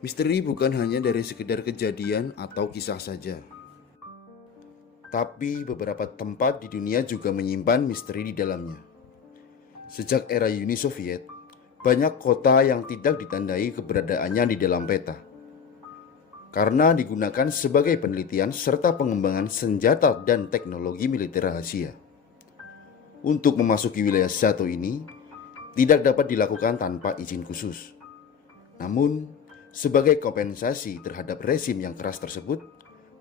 Misteri bukan hanya dari sekedar kejadian atau kisah saja. Tapi beberapa tempat di dunia juga menyimpan misteri di dalamnya. Sejak era Uni Soviet, banyak kota yang tidak ditandai keberadaannya di dalam peta. Karena digunakan sebagai penelitian serta pengembangan senjata dan teknologi militer rahasia. Untuk memasuki wilayah satu ini, tidak dapat dilakukan tanpa izin khusus. Namun, sebagai kompensasi terhadap rezim yang keras tersebut,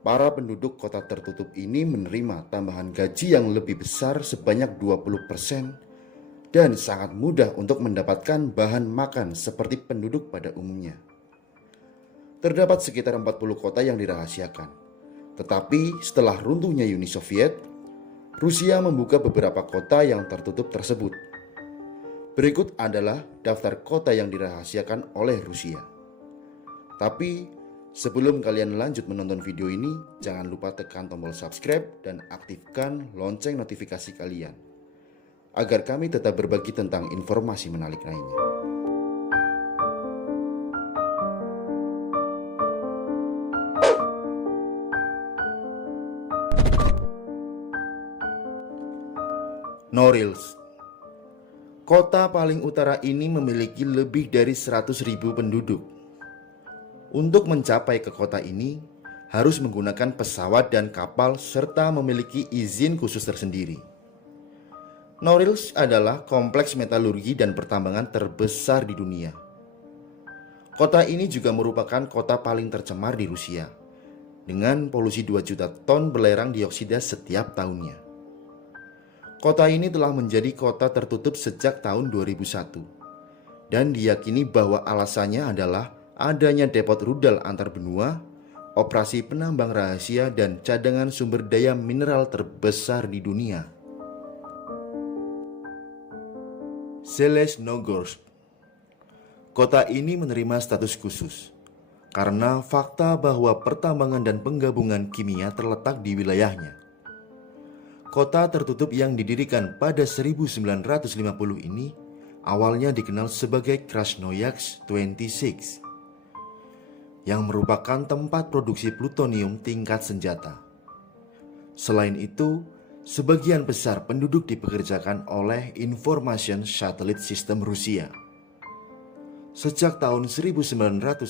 para penduduk kota tertutup ini menerima tambahan gaji yang lebih besar sebanyak 20% dan sangat mudah untuk mendapatkan bahan makan seperti penduduk pada umumnya. Terdapat sekitar 40 kota yang dirahasiakan. Tetapi setelah runtuhnya Uni Soviet, Rusia membuka beberapa kota yang tertutup tersebut. Berikut adalah daftar kota yang dirahasiakan oleh Rusia. Tapi sebelum kalian lanjut menonton video ini, jangan lupa tekan tombol subscribe dan aktifkan lonceng notifikasi kalian, agar kami tetap berbagi tentang informasi menarik lainnya. Norilsk. Kota paling utara ini memiliki lebih dari 100.000 penduduk. Untuk mencapai ke kota ini, harus menggunakan pesawat dan kapal serta memiliki izin khusus tersendiri. Norilsk adalah kompleks metalurgi dan pertambangan terbesar di dunia. Kota ini juga merupakan kota paling tercemar di Rusia, dengan polusi 2 juta ton belerang dioksida setiap tahunnya. Kota ini telah menjadi kota tertutup sejak tahun 2001 dan diyakini bahwa alasannya adalah adanya depot rudal antar benua, operasi penambang rahasia, dan cadangan sumber daya mineral terbesar di dunia. Zelezhnogorsk. Kota ini menerima status khusus karena fakta bahwa pertambangan dan penggabungan kimia terletak di wilayahnya. Kota tertutup yang didirikan pada 1950 ini awalnya dikenal sebagai Krasnoyarsk 26, yang merupakan tempat produksi plutonium tingkat senjata. Selain itu, sebagian besar penduduk dipekerjakan oleh Information Satellite System Rusia. Sejak tahun 1959,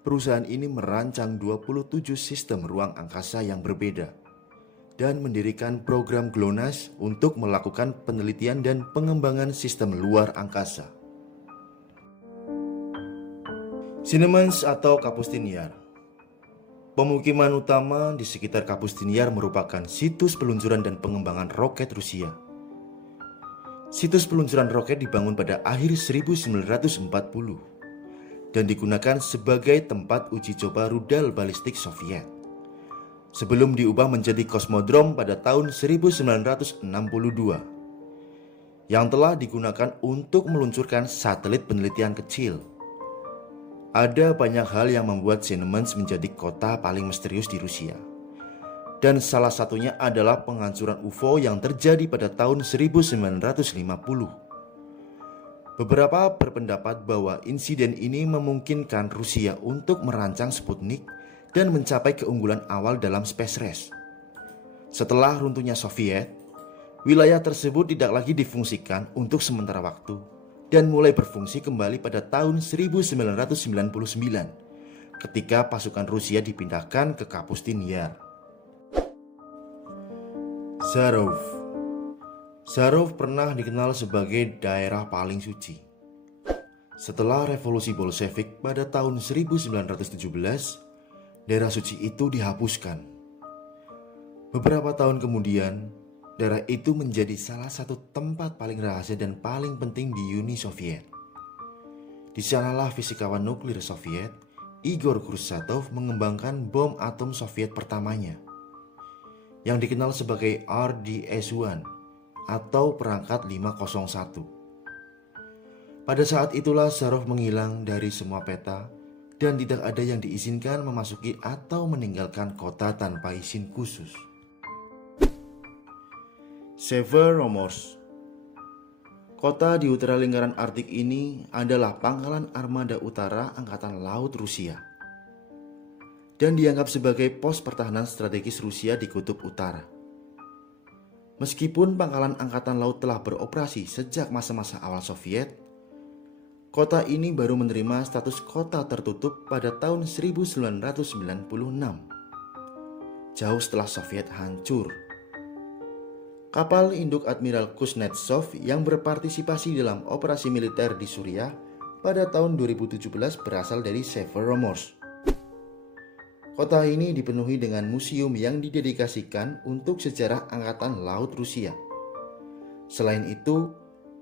perusahaan ini merancang 27 sistem ruang angkasa yang berbeda dan mendirikan program GLONASS untuk melakukan penelitian dan pengembangan sistem luar angkasa. Siemens atau Kapustin Yar. Pemukiman utama di sekitar Kapustin Yar merupakan situs peluncuran dan pengembangan roket Rusia. Situs peluncuran roket dibangun pada akhir 1940 dan digunakan sebagai tempat uji coba rudal balistik Soviet, sebelum diubah menjadi kosmodrom pada tahun 1962, yang telah digunakan untuk meluncurkan satelit penelitian kecil. Ada banyak hal yang membuat Siemens menjadi kota paling misterius di Rusia, dan salah satunya adalah penghancuran UFO yang terjadi pada tahun 1950. Beberapa berpendapat bahwa insiden ini memungkinkan Rusia untuk merancang Sputnik dan mencapai keunggulan awal dalam space race. Setelah runtuhnya Soviet, wilayah tersebut tidak lagi difungsikan untuk sementara waktu dan mulai berfungsi kembali pada tahun 1999 ketika pasukan Rusia dipindahkan ke Kapustin Yar. Zarov. Zarov pernah dikenal sebagai daerah paling suci. Setelah revolusi Bolshevik pada tahun 1917, daerah suci itu dihapuskan. Beberapa tahun kemudian, daerah itu menjadi salah satu tempat paling rahasia dan paling penting di Uni Soviet. Di sanalah fisikawan nuklir Soviet, Igor Kurchatov, mengembangkan bom atom Soviet pertamanya, yang dikenal sebagai RDS-1 atau perangkat 501. Pada saat itulah Zarov menghilang dari semua peta dan tidak ada yang diizinkan memasuki atau meninggalkan kota tanpa izin khusus. Severomorsk. Kota di utara lingkaran Arktik ini adalah pangkalan armada utara Angkatan Laut Rusia dan dianggap sebagai pos pertahanan strategis Rusia di Kutub Utara. Meskipun pangkalan Angkatan Laut telah beroperasi sejak masa-masa awal Soviet, kota ini baru menerima status kota tertutup pada tahun 1996, jauh setelah Soviet hancur. Kapal induk Admiral Kuznetsov yang berpartisipasi dalam operasi militer di Suriah pada tahun 2017 berasal dari Severomorsk. Kota ini dipenuhi dengan museum yang didedikasikan untuk sejarah Angkatan Laut Rusia. Selain itu,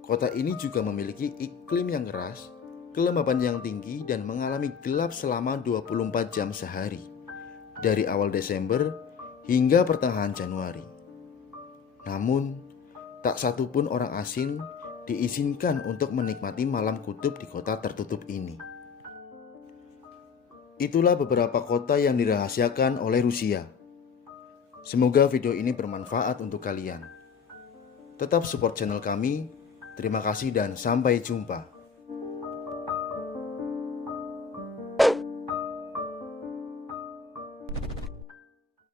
kota ini juga memiliki iklim yang keras, kelembapan yang tinggi dan mengalami gelap selama 24 jam sehari, dari awal Desember hingga pertengahan Januari. Namun, tak satu pun orang asing diizinkan untuk menikmati malam kutub di kota tertutup ini. Itulah beberapa kota yang dirahasiakan oleh Rusia. Semoga video ini bermanfaat untuk kalian. Tetap support channel kami. Terima kasih dan sampai jumpa.